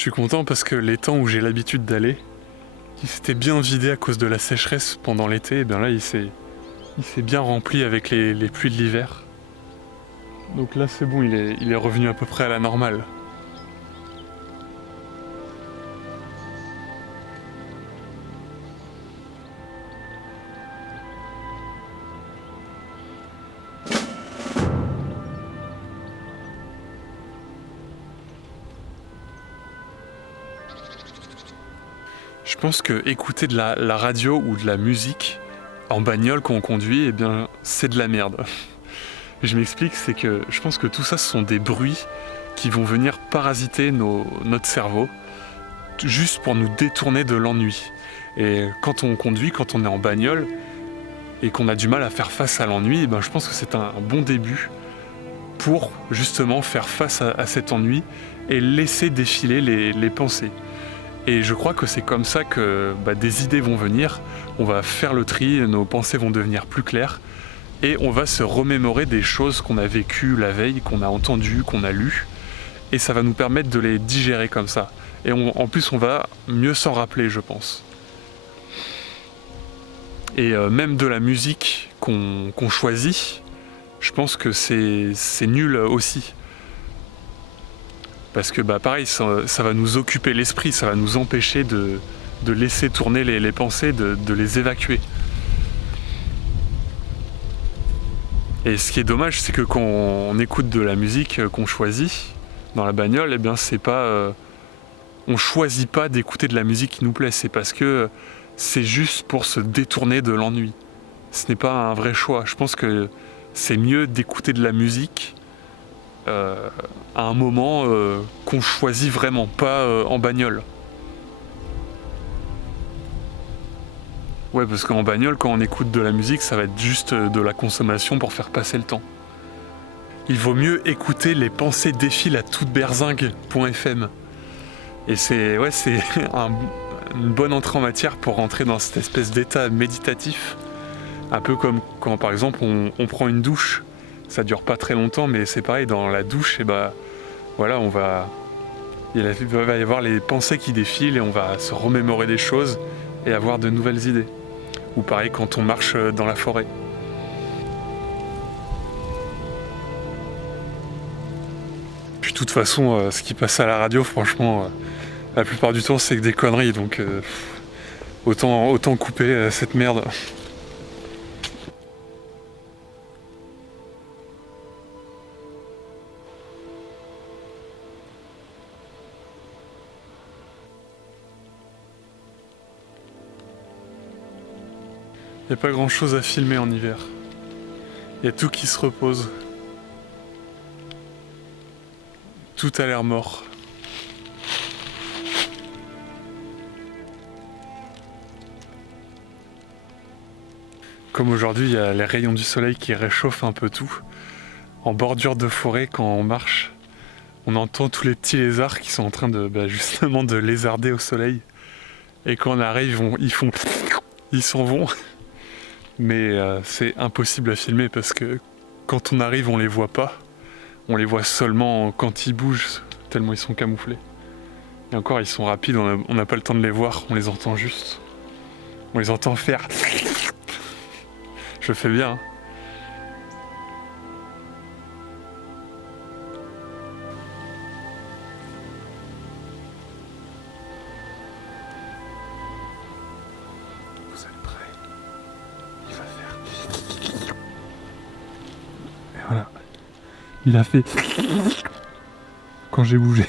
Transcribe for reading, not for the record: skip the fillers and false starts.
Je suis content parce que les temps où j'ai l'habitude d'aller, qui s'était bien vidé à cause de la sécheresse pendant l'été, et bien là il s'est bien rempli avec les pluies de l'hiver. Donc là c'est bon, il est revenu à peu près à la normale. Je pense que écouter de la radio ou de la musique en bagnole quand on conduit, eh bien c'est de la merde. Je m'explique, c'est que je pense que tout ça, ce sont des bruits qui vont venir parasiter notre cerveau, juste pour nous détourner de l'ennui. Et quand on conduit, quand on est en bagnole, et qu'on a du mal à faire face à l'ennui, eh ben, je pense que c'est un bon début pour justement faire face à cet ennui et laisser défiler les pensées. Et je crois que c'est comme ça que des idées vont venir, on va faire le tri, nos pensées vont devenir plus claires, et on va se remémorer des choses qu'on a vécues la veille, qu'on a entendues, qu'on a lues, et ça va nous permettre de les digérer comme ça. Et en plus, on va mieux s'en rappeler, je pense. Et même de la musique qu'on choisit, je pense que c'est nul aussi. Parce que pareil, ça va nous occuper l'esprit, ça va nous empêcher de laisser tourner les pensées, de les évacuer. Et ce qui est dommage, c'est que quand on écoute de la musique qu'on choisit dans la bagnole, eh bien c'est pas, on choisit pas d'écouter de la musique qui nous plaît, c'est parce que c'est juste pour se détourner de l'ennui. Ce n'est pas un vrai choix. Je pense que c'est mieux d'écouter de la musique à un moment qu'on choisit vraiment, pas en bagnole. Ouais, parce qu'en bagnole, quand on écoute de la musique, ça va être juste de la consommation pour faire passer le temps. Il vaut mieux écouter les pensées défilent à toute berzingue.fm. Et c'est une bonne entrée en matière pour rentrer dans cette espèce d'état méditatif. Un peu comme quand par exemple on prend une douche. Ça dure pas très longtemps, mais c'est pareil, dans la douche, et voilà, il va y avoir les pensées qui défilent et on va se remémorer des choses et avoir de nouvelles idées. Ou pareil quand on marche dans la forêt. Puis de toute façon, ce qui passe à la radio, franchement, la plupart du temps c'est que des conneries, donc autant couper cette merde. Il n'y a pas grand chose à filmer en hiver. Il y a tout qui se repose. Tout a l'air mort. Comme aujourd'hui, il y a les rayons du soleil qui réchauffent un peu tout. En bordure de forêt, quand on marche, on entend tous les petits lézards qui sont en train justement de lézarder au soleil. Et quand on arrive, ils s'en vont. Mais c'est impossible à filmer parce que quand on arrive, on les voit pas. On les voit seulement quand ils bougent, tellement ils sont camouflés. Et encore, ils sont rapides, on n'a pas le temps de les voir, on les entend juste. On les entend faire. Je fais bien. Hein. Vous êtes prêts? Il va faire. Et voilà. Il a fait quand j'ai bougé.